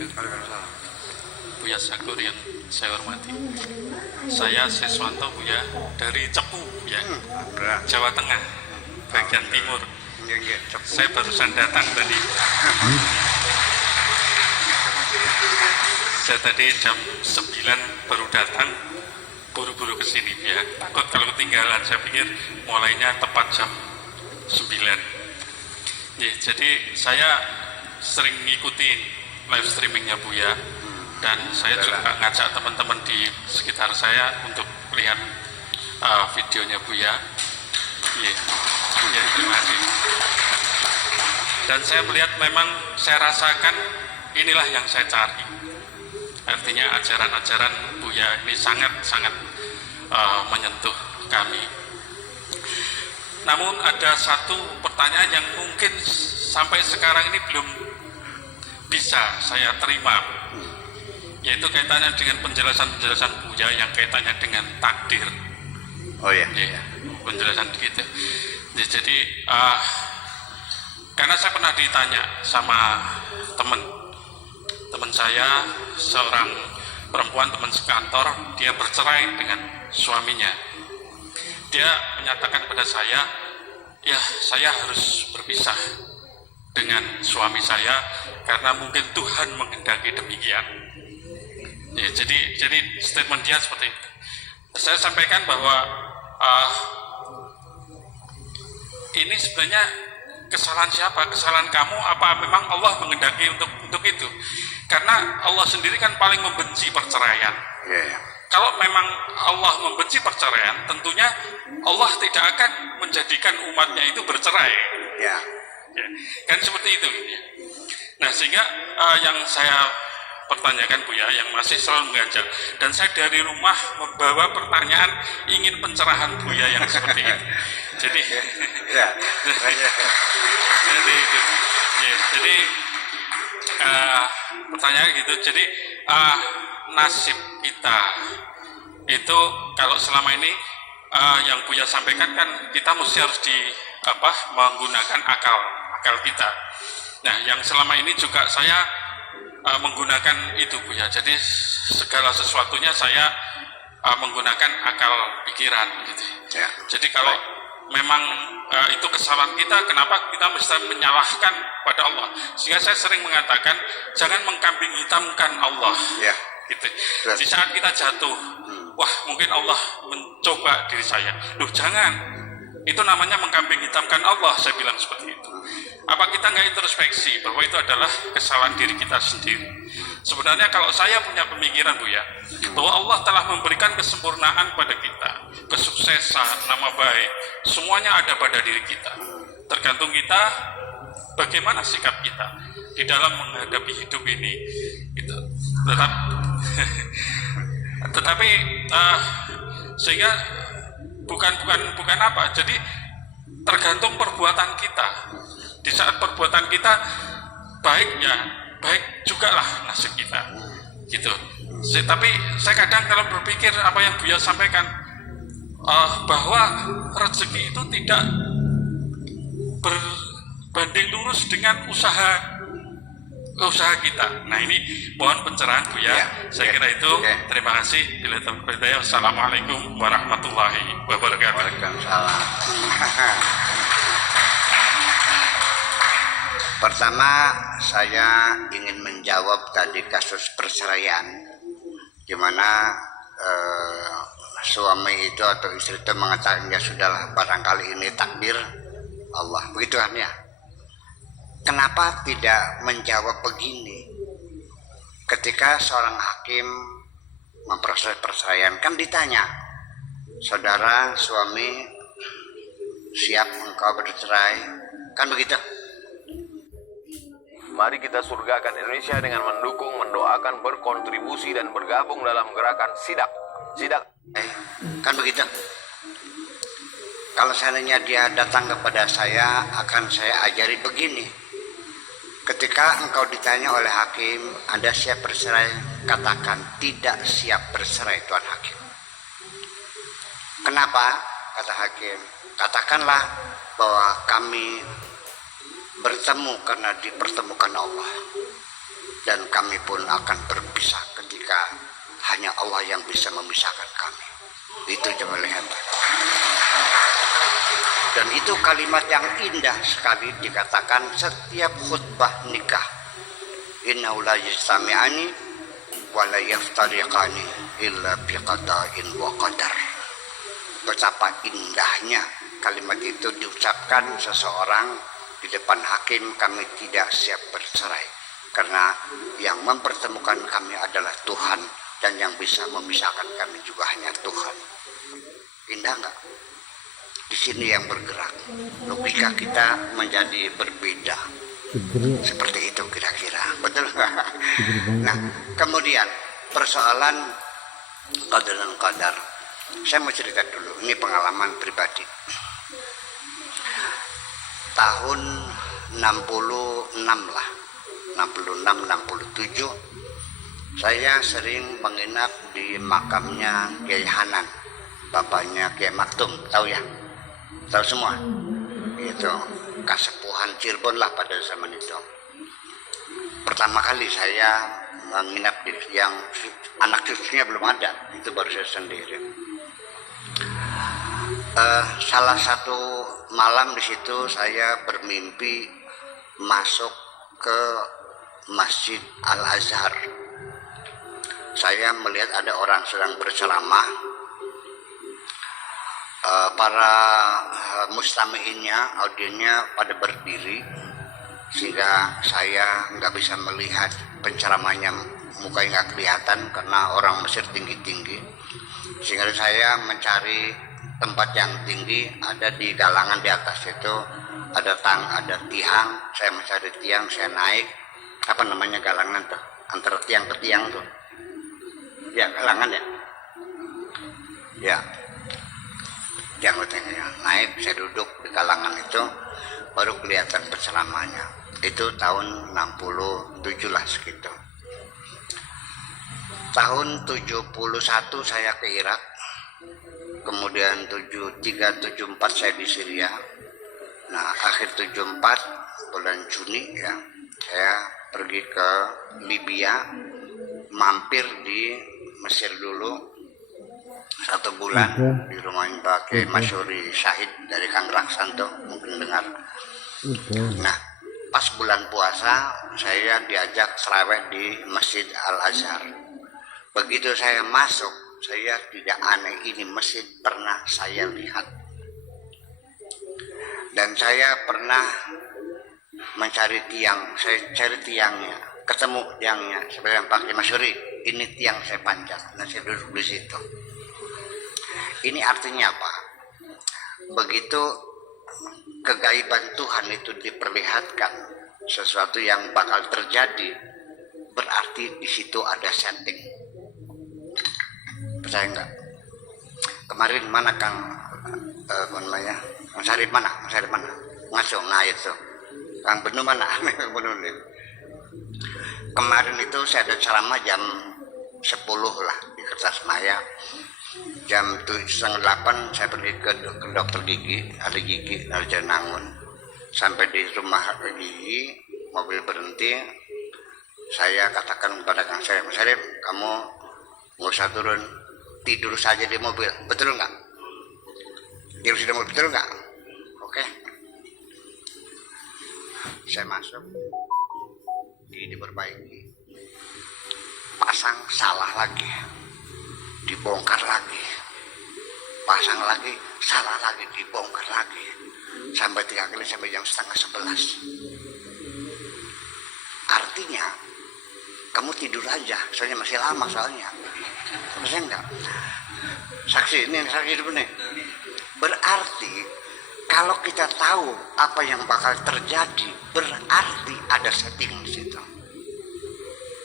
wabarakatuh. Buya Syakur yang saya hormati. Saya Siswanto Buya dari Cepu ya, Jawa Tengah, bagian timur. Saya barusan datang tadi. Saya tadi jam 9 baru datang, buru-buru ke sini ya. Takut kalau ketinggalan, saya pikir mulainya tepat jam 9. Ya, jadi saya sering ngikutin live streamingnya Buya, dan saya juga ngajak teman-teman di sekitar saya untuk lihat videonya Buya. Ya, terima kasih. Dan saya melihat, memang saya rasakan inilah yang saya cari. Artinya ajaran-ajaran Buya ini sangat-sangat menyentuh kami. Namun ada satu pertanyaan yang mungkin sampai sekarang ini belum bisa saya terima, yaitu kaitannya dengan penjelasan-penjelasan Buya yang kaitannya dengan takdir. Oh ya, penjelasan gitu. Ya, jadi karena saya pernah ditanya sama teman saya, seorang perempuan teman sekantor, dia bercerai dengan suaminya. Dia menyatakan pada saya, ya saya harus berpisah dengan suami saya karena mungkin Tuhan menghendaki demikian. Ya, jadi statement dia seperti itu. Saya sampaikan bahwa ini sebenarnya kesalahan siapa? Kesalahan kamu apa memang Allah menghendaki untuk itu? Karena Allah sendiri kan paling membenci perceraian. Kalau memang Allah membenci perceraian, tentunya Allah tidak akan menjadikan umatnya itu bercerai. Ya, kan seperti itu. Nah, sehingga yang saya pertanyakan Buya, yang masih selalu mengajak, dan saya dari rumah membawa pertanyaan ingin pencerahan Buya yang seperti itu. Jadi jadi pertanyaan gitu. Jadi nasib kita itu kalau selama ini yang Buya sampaikan kan kita mesti harus menggunakan akal kita. Nah, yang selama ini juga saya menggunakan itu Buya. Jadi segala sesuatunya saya menggunakan akal pikiran gitu. Ya. Jadi kalau memang itu kesalahan kita, kenapa kita mesti menyalahkan pada Allah? Sehingga saya sering mengatakan jangan mengkambing hitamkan Allah. Ya. Gitu. Di saat kita jatuh, wah mungkin Allah mencoba diri saya. Loh jangan, itu namanya mengkambing hitamkan Allah, saya bilang seperti itu. Apa kita nggak introspeksi bahwa itu adalah kesalahan diri kita sendiri? Sebenarnya kalau saya punya pemikiran Buya, bahwa Allah telah memberikan kesempurnaan pada kita, kesuksesan, nama baik, semuanya ada pada diri kita. Tergantung kita bagaimana sikap kita di dalam menghadapi hidup ini. Gitu. Tetapi sehingga bukan apa, jadi tergantung perbuatan kita. Di saat perbuatan kita baik, ya baik juga lah nasib kita gitu. Tapi saya kadang kalau berpikir apa yang Buya sampaikan, bahwa rezeki itu tidak berbanding lurus dengan usaha kita. Nah ini mohon pencerahan Buya. Saya kira itu. Terima kasih. Assalamualaikum warahmatullahi wabarakatuh. Waalaikumsalam. Pertama, saya ingin menjawab tadi kasus perceraian, di mana suami itu atau istri itu mengatakan ya sudahlah, barangkali ini takdir Allah, begitu kan ya. Kenapa tidak menjawab begini? Ketika seorang hakim memproses perceraian, kan ditanya, saudara suami siap engkau bercerai, kan begitu? Mari kita surgakan Indonesia dengan mendukung, mendoakan, berkontribusi dan bergabung dalam gerakan sidak. Kan begitu? Kalau seandainya dia datang kepada saya, akan saya ajari begini. Ketika engkau ditanya oleh hakim, Anda siap bercerai? Katakan tidak siap bercerai, Tuan Hakim. Kenapa? Kata hakim, katakanlah bahwa kami bertemu karena dipertemukan Allah. dan kami pun akan berpisah ketika hanya Allah yang bisa memisahkan kami. Itu jemaah hebat. Dan itu kalimat yang indah sekali dikatakan setiap khutbah nikah. Innahu la yajtami'ani wa la yaftariqani illa biqada'in wa qadar. Betapa indahnya kalimat itu diucapkan seseorang di depan hakim. Kami tidak siap bercerai karena yang mempertemukan kami adalah Tuhan, dan yang bisa memisahkan kami juga hanya Tuhan. Indah enggak? Di sini yang bergerak. Logika kita menjadi berbeda. Seperti itu kira-kira. Betul enggak? Nah, kemudian persoalan qadar dan qadar. Saya mau cerita dulu, ini pengalaman pribadi. Tahun 66 lah, 66, 67, saya sering menginap di makamnya Kiai Hanan, bapaknya Kiai Maktum, tahu ya? Tahu semua? Itu Kasepuhan Cirebon lah pada zaman itu. Pertama kali saya menginap di yang anak cucunya belum ada, itu baru saya sendiri. Salah satu malam di situ saya bermimpi masuk ke Masjid Al-Azhar. Saya melihat ada orang sedang berceramah. Para mustami'innya, audiennya pada berdiri, sehingga saya nggak bisa melihat penceramahnya, mukanya nggak kelihatan karena orang Mesir tinggi-tinggi. Sehingga saya mencari tempat yang tinggi, ada di galangan di atas itu ada ada tiang. Saya mencari tiang, saya naik. Apa namanya galangan tuh? Antara tiang ke tiang tuh. Ya, galangan ya. Ya. Tiang ke tiang ya. Naik, saya duduk di galangan itu, baru kelihatan penceramahnya. Itu tahun 67 lah segitu. Tahun 71 saya ke Irak. Kemudian 73, 74 saya di Syria. Nah, akhir 74 bulan Juni ya, saya pergi ke Libya, mampir di Mesir dulu 1 bulan di rumahnya Pak Kiai Masyuri Syahid dari Kang Raksanto, mungkin dengar. Nah, pas bulan puasa saya diajak serawih di Masjid Al-Azhar. Begitu saya masuk, saya tidak aneh, ini masjid pernah saya lihat. Dan saya pernah mencari tiang, saya cari tiangnya, ketemu tiangnya. Saya bilang, Pak Kiai Masyuri, ini tiang saya panjat. Nah, saya duduk di situ. Ini artinya apa? Begitu kegaiban Tuhan itu diperlihatkan, sesuatu yang bakal terjadi, berarti di situ ada setting. Percaya enggak? Kemarin mana Kang namanya? Mas Arif mana? Mas Arif mana? Ngasong, nah itu. Kang Benu mana? Kang Benu nih. Kemarin itu saya ada ceramah jam 10 lah di Kertasmaya. Jam 7:30 saya pergi ke dokter gigi, ahli gigi dari Janangun. Sampai di rumah gigi, mobil berhenti. Saya katakan kepada Kang Syarif, Mas Syarif, kamu nggak usah turun, tidur saja di mobil, betul nggak? Tidur di mobil, betul nggak? Oke. Saya masuk, gigi diperbaiki, pasang salah lagi, dibongkar lagi, pasang lagi, salah lagi, dibongkar lagi, sampai 3 kali sampai jam 10:30. Artinya kamu tidur aja, soalnya masih lama soalnya. Maksudnya enggak? Saksi ini, saksi hidup ini. Berarti kalau kita tahu apa yang bakal terjadi, berarti ada setting di situ.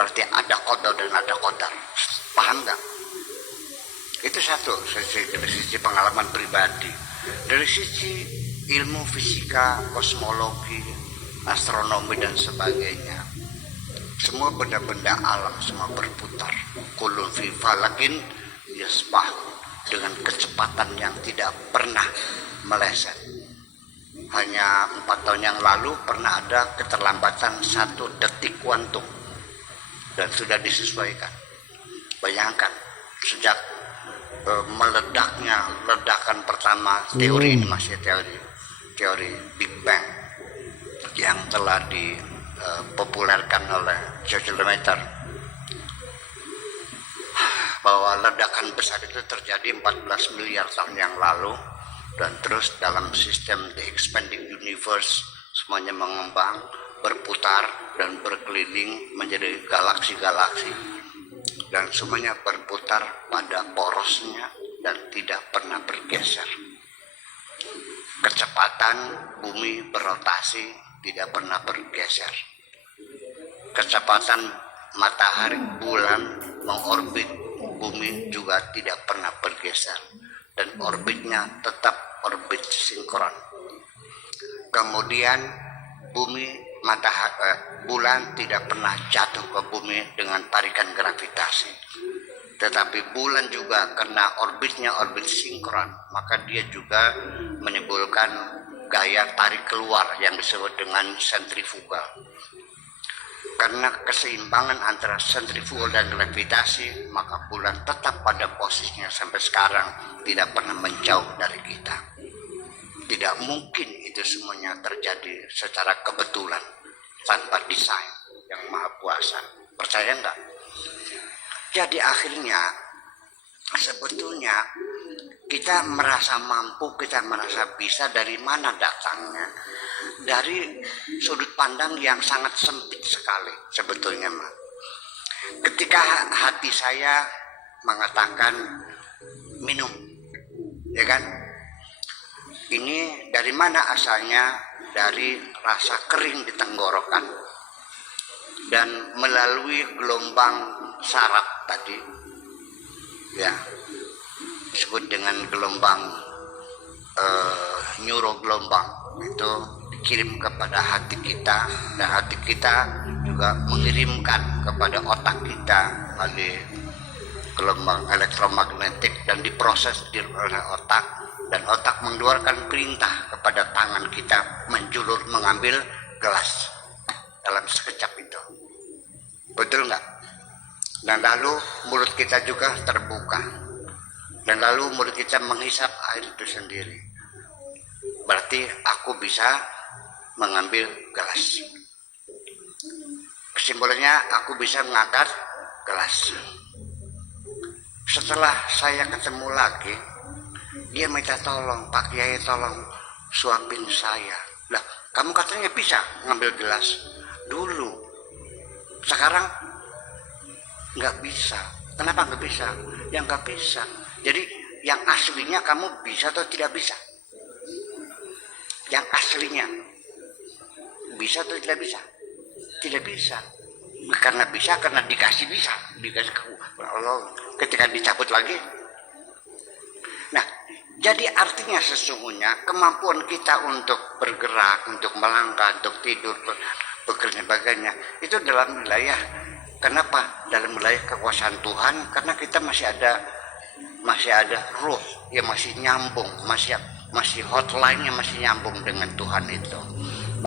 Berarti ada qadar dan ada qadar. Paham enggak? Itu satu dari sisi pengalaman pribadi. Dari sisi ilmu fisika, kosmologi, astronomi dan sebagainya, semua benda-benda alam semua berputar. Kullun fi falakin yasbah, dengan kecepatan yang tidak pernah meleset. Hanya 4 tahun yang lalu pernah ada keterlambatan 1 detik kuantum. dan sudah disesuaikan. Bayangkan sejak meledaknya ledakan pertama, teori ini masih teori Big Bang yang telah dipopulerkan oleh George Lemaitre, bahwa ledakan besar itu terjadi 14 miliar tahun yang lalu, dan terus dalam sistem The Expanding Universe semuanya mengembang, berputar dan berkeliling menjadi galaksi-galaksi, dan semuanya berputar pada porosnya dan tidak pernah bergeser. Kecepatan bumi berotasi tidak pernah bergeser. Kecepatan matahari, bulan mengorbit bumi juga tidak pernah bergeser, dan orbitnya tetap orbit sinkron. Kemudian bulan tidak pernah jatuh ke bumi dengan tarikan gravitasi, tetapi bulan juga karena orbitnya orbit sinkron, maka dia juga menimbulkan gaya tarik keluar yang disebut dengan sentrifugal. Karena keseimbangan antara sentrifugal dan gravitasi, maka bulan tetap pada posisinya sampai sekarang, tidak pernah menjauh dari kita. Tidak mungkin itu semuanya terjadi secara kebetulan, tanpa desain yang maha kuasa. Percaya enggak? Jadi akhirnya sebetulnya kita merasa mampu, kita merasa bisa, dari mana datangnya? Dari sudut pandang yang sangat sempit sekali sebetulnya, Mak. Ketika hati saya mengatakan minum, ya kan? Ini dari mana asalnya? Dari rasa kering di tenggorokan dan melalui gelombang saraf tadi, ya, disebut dengan gelombang neurogelombang, itu dikirim kepada hati kita, dan hati kita juga mengirimkan kepada otak kita melalui gelombang elektromagnetik dan diproses oleh otak, dan otak mengeluarkan perintah kepada tangan kita menjulur mengambil gelas dalam sekejap itu. Betul nggak? Dan lalu mulut kita juga terbuka, dan lalu mulut kita menghisap air itu sendiri. Berarti aku bisa mengambil gelas. Kesimpulannya, aku bisa mengangkat gelas. Setelah saya ketemu lagi, dia minta tolong, Pak Kiai tolong suapin saya. Lah, kamu katanya bisa ngambil gelas dulu, sekarang nggak bisa. Kenapa nggak bisa? Ya nggak bisa. Jadi yang aslinya kamu bisa atau tidak bisa? Yang aslinya bisa atau tidak bisa? Tidak bisa. Karena bisa, karena dikasih bisa, dikasih ke Allah. Ketika dicabut lagi, nah, jadi artinya sesungguhnya kemampuan kita untuk bergerak, untuk melangkah, untuk tidur, bekerja sebagainya, itu dalam wilayah, kenapa? Dalam wilayah kekuasaan Tuhan, karena kita masih ada ruh yang masih nyambung, masih hotline-nya masih nyambung dengan Tuhan itu.